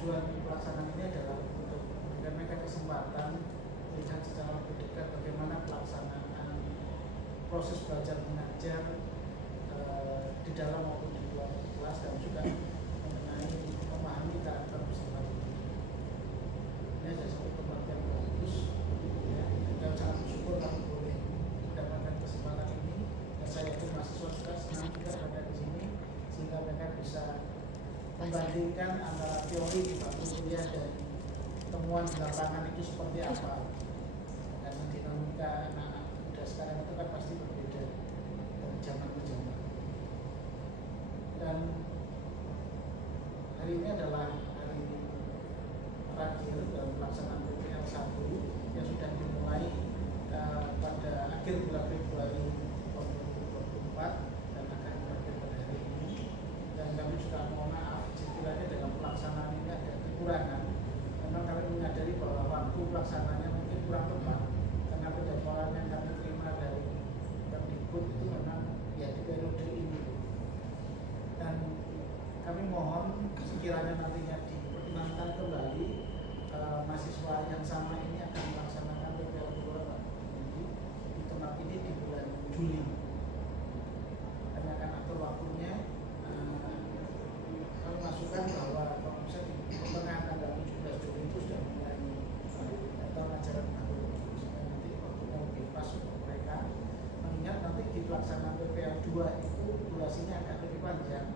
tujuan pelaksanaan ini adalah untuk memberikan mereka kesempatan melihat secara lebih dekat bagaimana pelaksanaan proses belajar mengajar di dalam maupun di luar kelas, dan juga mengenai memahami karakter peserta didik. Ini adalah satu tempat yang bagus, ya, dan sangat bersyukur kami boleh mendapatkan kesempatan ini. Dan saya yakin mahasiswa juga senang juga berada di sini, sehingga mereka bisa membandingkan antara teori di bangku kuliah dan temuan di lapangan itu seperti apa. Dan dinamika anak-anak muda sekarang itu kan pasti berbeda dari zaman ke zaman. Dan hari ini adalah hari terakhir dalam pelaksanaan PPL 1 yang sudah dimulai pada akhir bulan Februari 2024 dan akan berakhir pada hari ini. Dan kami juga mohon maaf sekiranya dalam pelaksanaan ini ada kekurangan. Memang kami menyadari bahwa waktu pelaksanaannya mungkin kurang tepat, karena penjadwalan yang kami terima dari Kemdikbud itu memang ya di periode ini. Dan kami mohon sekiranya nantinya dipertimbangkan kembali mahasiswa yang sama ini akan melaksanakan PPL 2 di tempat ini di bulan Juli. Kami akan atur waktunya. Kami masukkan bahwa kalau bisa di pertengahan tanggal 17 Juli itu sudah mulai tahun ajaran baru, sehingga nanti waktunya lebih pas untuk mereka. Mengingat nanti di pelaksanaan PPL 2 itu durasinya agak lebih panjang.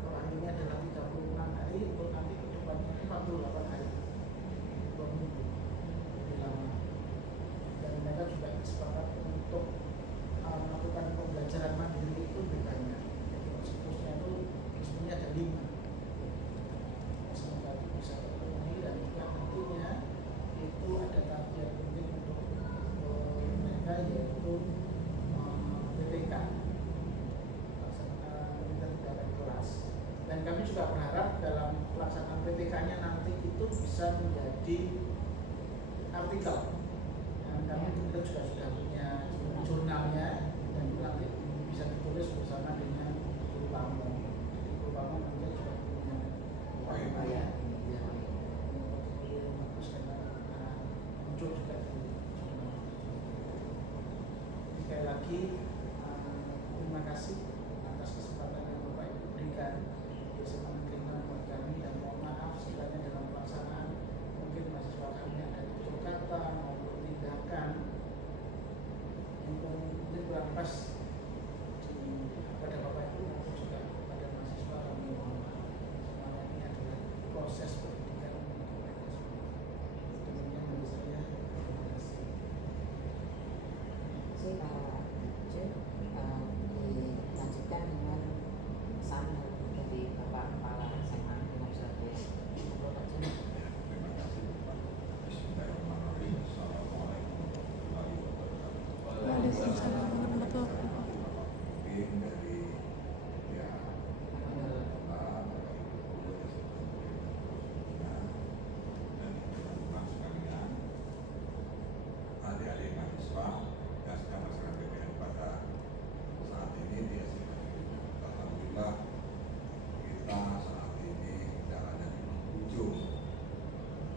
Kalau hari ini adalah 36 hari, untuk nanti ke depannya 48 hari, 2 minggu, lebih lama. Dan mereka juga sepakat untuk melakukan pembelajaran mandiri itu lebih banyak. Jadi siklusnya itu sebenarnya ada 5. Semoga itu bisa terpenuhi, dan juga nantinya itu ada target penting untuk mereka, yaitu PTK, pelatihan direct kelas. Dan kami juga berharap dalam pelaksanaan PTK-nya nanti itu bisa menjadi artikel. Dan kami juga sudah punya jurnalnya, dan itu nanti bisa ditulis bersama dengan guru Pamo. Jadi guru Pamo nanti juga punya upaya bagus, karena muncul juga di jurnal. Sekali lagi terima kasih atas kesempatan yang Bapak Ibu berikan. SMA Negeri 6 buat kami, dan mohon maaf sekiranya dalam pelaksanaan mungkin mahasiswa kami ada tutur kata maupun tindakan yang mungkin kurang pas pada Bapak Ibu maupun juga pada mahasiswa. Kami mohon maaf. Semuanya ini adalah proses pendidikan untuk mereka semua. Demikian dari saya. Terima kasih. Dilanjutkan dengan sambil dari Bapak Kepala SMA dengan Surabaya. Terima kasih Pak. Bismillahirrahmanirrahim. Assalamualaikum warahmatullahi wabarakatuh. Waalaikumsalam warahmatullahi wabarakatuh. Mungkin dari ya dan teman-teman sekalian, adik-adik mahasiswa yang sedang melaksanakan PPL pada saat ini di SMA. Alhamdulillah kita saat ini jalannya di penghujung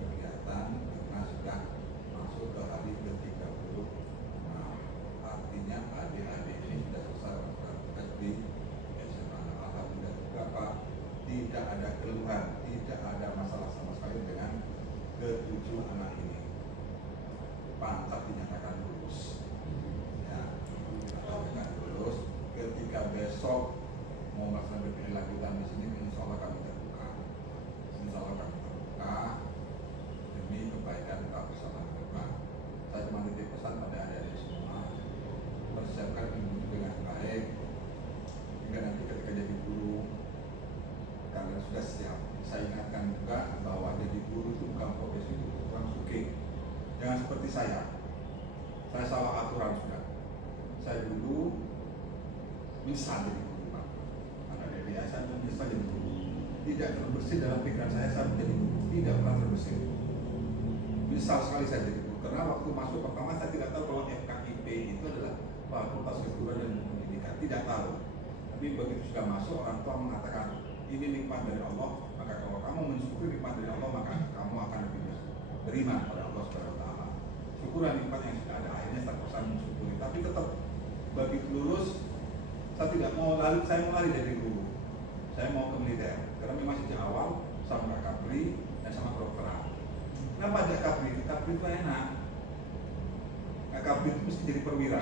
kegiatan karena sudah masuk ke hari ke-30. Nah, artinya adik-adik ini sudah selesai melakukan tugas di SMA. Alhamdulillah juga Pak, tidak ada keluhan, tidak ada masalah sama sekali dengan ke-7 anak ini. Pantas dinyatakan lulus. Ya, dinyatakan lulus. Ketika besok mau melaksanakan PPL lanjutan di sini, insya Allah kami terbuka. Insya Allah kami terbuka demi kebaikan kita bersama ke depan. Saya cuma titip pesan pada adik-adik semua, persiapkan ilmu dengan baik, hingga nanti ketika jadi guru kalian sudah siap. Saya ingatkan juga bahwa jadi guru itu bukan profesi untuk orang suki. Jangan seperti saya salah aturan sudah. Saya dulu bisa jadi guru Pak, karena dari yayasan itu bisa jadi guru. Tidak terbersih dalam pikiran saya menjadi guru, tidak pernah terbersih. Bisa sekali saya jadi guru, karena waktu masuk pertama saya tidak tahu bahwa FKIP itu adalah Fakultas Keguruan dan Pendidikan, tidak tahu. Tapi begitu sudah masuk, orang tua mengatakan ini nikmat dari Allah, maka kalau kamu mensyukuri nikmat dari Allah, maka kamu akan lebih beriman pada Allah Subhanahu wa taala. Syukurlah nikmat yang sudah ada, akhirnya tak usah mensyukuri. Tapi tetap begitu lulus, saya tidak mau lari, saya mau lari dari guru. Saya mau ke militer, karena memang sejak awal sama Kapri dan sama kedokteran. Kenapa ada Kapri? Kapri itu enak. Kapri itu mesti jadi perwira.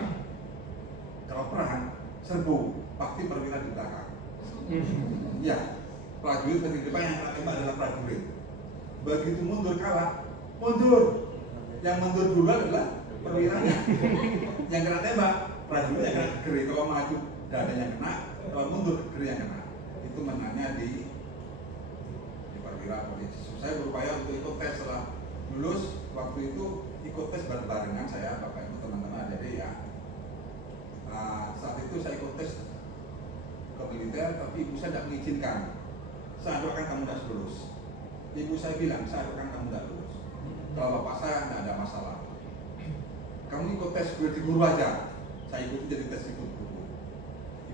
Kalau perang, serbu, pasti perwira di belakang. Ya, prajurit di depan, yang tembak adalah prajurit. Begitu mundur kalah, mundur. Yang mundur dulu adalah perwiranya. Yang kena tembak, prajurit yang kena keri. Kalau maju, dadanya kena. Kalau mundur, keri yang kena. Itu menanya di perwira polisi. Saya berupaya untuk ikut tes setelah lulus. Waktu itu ikut tes barengan saya, bapak ibu teman-teman. Jadi ya, saat itu saya ikut tes ke militer, tapi ibu saya tidak mengizinkan. Saya doakan kamu tidak lulus. Ibu saya bilang, saya doakan kamu tidak lulus. Kalau bapak saya tidak ada masalah. Kamu ikut tes gue di guru aja. Saya ikut jadi tes ikut guru.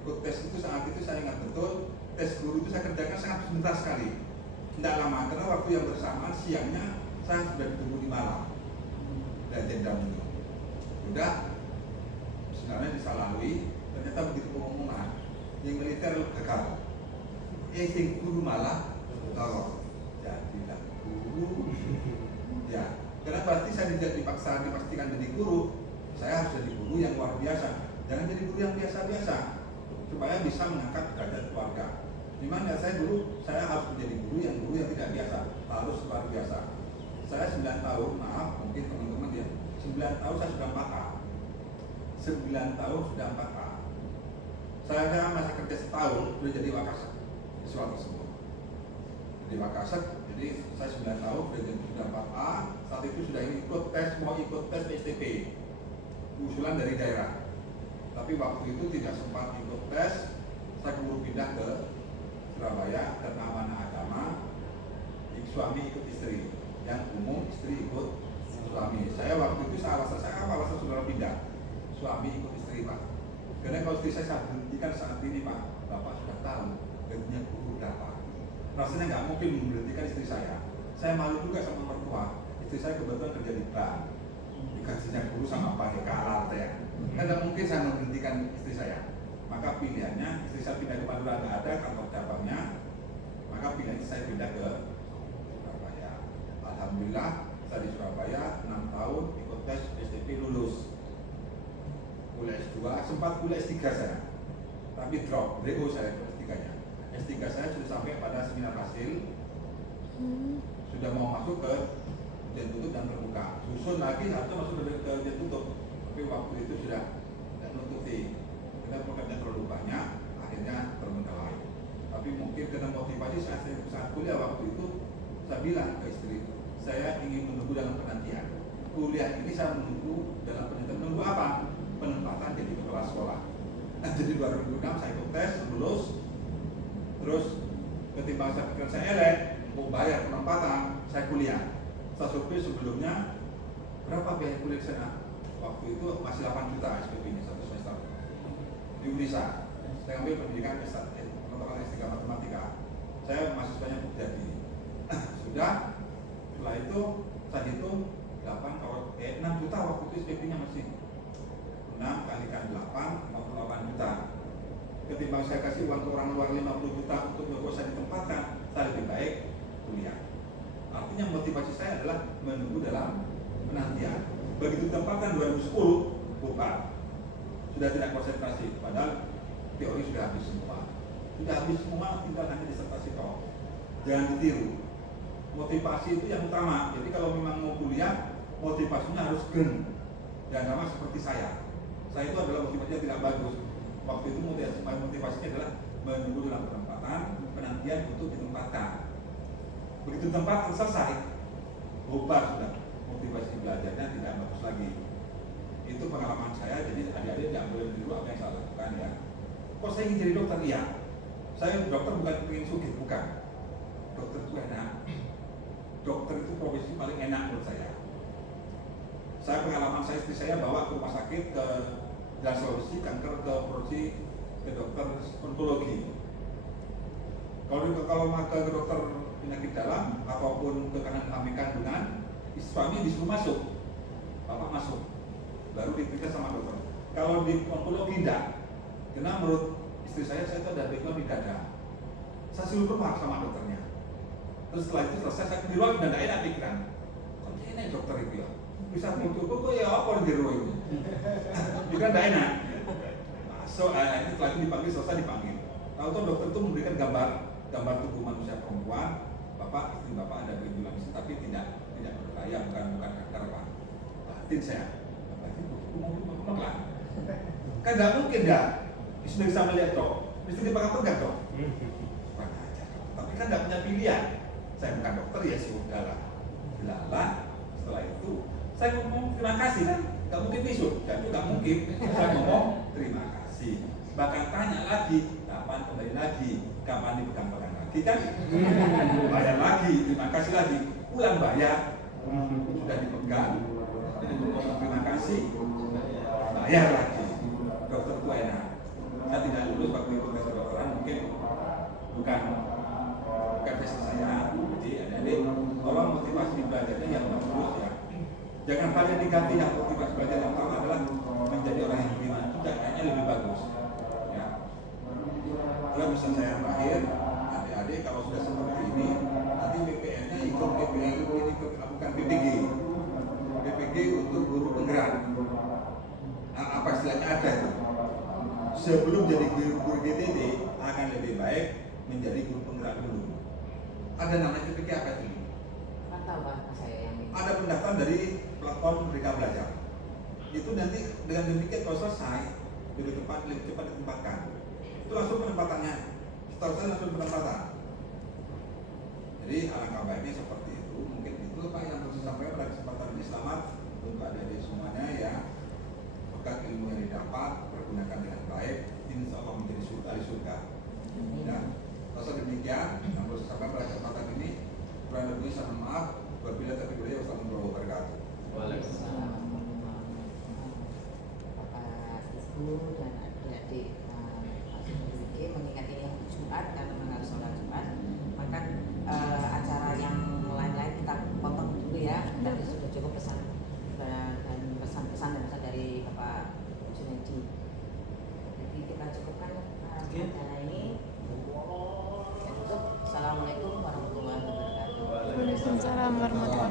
Ikut tes itu saat itu saya ingat betul, tes guru itu saya kerjakan sangat sebentar sekali. Tidak lama, karena waktu yang bersamaan siangnya saya sudah ditunggu di malam. Dan jendam itu. Udah, sebenarnya bisa lalui. Ternyata begitu pengumuman, yang militer gagal. Sing guru malah lolos. Jadilah guru. Ya, karena berarti saya tidak dipastikan jadi guru. Saya harus jadi guru yang luar biasa. Jangan jadi guru yang biasa-biasa, supaya bisa mengangkat derajat keluarga. Dimana saya dulu, saya harus menjadi guru yang tidak biasa, harus luar biasa. Saya 9 tahun, maaf mungkin teman-teman ya, 9 tahun saya sudah 4A. 9 tahun sudah 4A. Saya masih kerja setahun, sudah jadi wakasek siswa tersebut. Jadi wakasek, jadi saya 9 tahun sudah 4A. Saat itu sudah ikut tes, mau ikut tes PSTP, usulan dari daerah. Tapi waktu itu tidak sempat ikut tes, saya keburu pindah ke Surabaya karena amanah agama. Suami ikut istri, yang umum istri ikut suami. Saya waktu itu alasan saudara pindah, suami ikut istri pak. Karena kalau istri saya berhentikan saat ini pak, bapak sudah tahu gajinya guru berapa. Rasanya nggak mungkin memberhentikan istri saya. Saya malu juga sama mertua. Istri saya kebetulan kerja di bank, gajinya guru sama pakai kalah ya. Tidak mungkin saya memberhentikan istri saya. Maka pilihannya istri saya pindah ke Madura, nggak ada kantor cabangnya. Maka pilihannya saya pindah ke Surabaya. Alhamdulillah saya di Surabaya 6 tahun ikut tes STP lulus. Kuliah S2, sempat kuliah S3 saya, tapi drop, break saya S3-nya. S3 saya sudah sampai pada seminar hasil, sudah mau masuk ke ujian tutup dan terbuka. Susun lagi harusnya masuk ke ujian tutup, tapi waktu itu sudah tidak nutupi. Kita programnya terlalu banyak, akhirnya terbengkalai. Tapi mungkin karena motivasi saat kuliah waktu itu, saya bilang ke istri, saya ingin menunggu dalam penantian. Kuliah ini saya menunggu dalam penantian. Menunggu apa? Penempatan jadi kepala sekolah. Jadi 2006 saya ikut tes, lulus. Terus ketimbang saya pikir saya elek, mau bayar penempatan, saya kuliah. Saya survei sebelumnya, berapa biaya kuliah saya? Waktu itu masih 8 juta SPP-nya satu semester di Unisa. Saya ambil pendidikan penempatan S3 matematika. Saya mahasiswanya Bukjati. Sudah, setelah itu saya hitung 6 juta waktu itu SPP-nya masih 6 kalikan 8, 58 juta. Ketimbang saya kasih uang ke orang luar 50 juta untuk nyoba saya ditempatkan, saya lebih baik kuliah. Artinya motivasi saya adalah menunggu dalam penantian. Begitu ditempatkan 2010, bubar. Sudah tidak konsentrasi, padahal teori sudah habis semua. Sudah habis semua, tinggal hanya disertasi toh. Jangan ditiru. Motivasi itu yang utama. Jadi kalau memang mau kuliah, motivasinya harus gen. Jangan sama seperti saya. Saya itu adalah motivasinya tidak bagus. Waktu itu motivasinya adalah menunggu dalam penempatan, penantian untuk ditempatkan. Begitu tempat selesai, bubar sudah. Motivasi belajarnya tidak bagus lagi. Itu pengalaman saya. Jadi adik-adik tidak boleh dulu apa yang saya lakukan ya. Kok saya ingin jadi dokter? Iya. Saya dokter bukan ingin sugih, bukan. Dokter itu enak. Dokter itu profesi paling enak menurut saya. Saya pengalaman saya, istri saya bawa ke rumah sakit ke Jalan Sulawesi, kanker ke produksi ke dokter onkologi. Kalau mata ke dokter penyakit dalam ataupun tekanan hamil kandungan, suami disuruh masuk, bapak masuk, baru diperiksa sama dokter. Kalau di onkologi tidak, karena menurut istri saya itu ada background di dada. Saya suruh keluar sama dokternya. Terus setelah itu selesai, saya di luar sudah tidak enak pikiran. Kok enak dokter itu ya? Bisa muncul kok ya apa di jero itu? Pikiran tidak enak. So, setelah itu dipanggil, selesai dipanggil. Tahu dokter itu memberikan gambar tubuh manusia perempuan, istri bapak ada gejolak tapi tidak berbahaya, bukan kanker apa. Batin saya, batin pelan. Kan nggak mungkin dah, sudah bisa melihat dok, mesti dipegang dok. Tapi kan nggak punya pilihan. Saya bukan dokter ya sudah lah. Setelah itu saya ngomong terima kasih kan, nggak mungkin besok, dan itu nggak mungkin. Saya ngomong terima kasih. Bahkan tanya lagi, kapan kembali lagi, kapan dipegang-pegang lagi kan? Bayar lagi, terima kasih lagi, pulang bayar, sudah dipegang, terima kasih, bayar lagi. Dokter itu enak. Saya tidak lulus waktu itu tes kedokteran, mungkin bukan passion saya. Jadi adik-adik, tolong motivasi belajarnya yang bagus ya. Jangan hanya diganti yang motivasi belajar yang utama adalah menjadi orang yang lebih maju, kayaknya lebih bagus. Ya. Kalau pesan saya terakhir, adik-adik kalau sudah seperti ini, nanti BPN-nya ikut BPN ini bukan PPG. PPG untuk guru penggerak. Apa istilahnya ada itu? Sebelum jadi guru GTD akan lebih baik menjadi guru penggerak dulu. Ada namanya PPG apa itu? Kan tahu Pak saya yang ini. Ada pendaftaran dari platform Merdeka Belajar. Itu nanti dengan demikian kalau selesai lebih cepat ditempatkan. Itu langsung penempatannya. Setelah selesai langsung penempatan. Jadi alangkah baiknya seperti itu. Mungkin itu Pak yang harus disampaikan pada kesempatan ini. Selamat untuk adik-adik semuanya ya. Berkat ilmu yang didapat, pergunakan dengan baik, insya Allah menjadi surga. Ya. Rasa demikian yang harus disampaikan pada kesempatan ini. Kurang lebih saya mohon maaf. Berbila tapi beliau Wassalamualaikum warahmatullahi wabarakatuh. Waalaikumsalam. Bapak, Ibu dan adik-adik mengingat ini hari Jumat karena memang harus sholat Jumat, maka acara yang lain-lain kita potong dulu ya. Tadi sudah cukup pesan dan pesan-pesan dari Bapak Junedi. Jadi kita cukupkan acara ini. Assalamualaikum warahmatullahi wabarakatuh. Waalaikumsalam warahmatullahi wabarakatuh.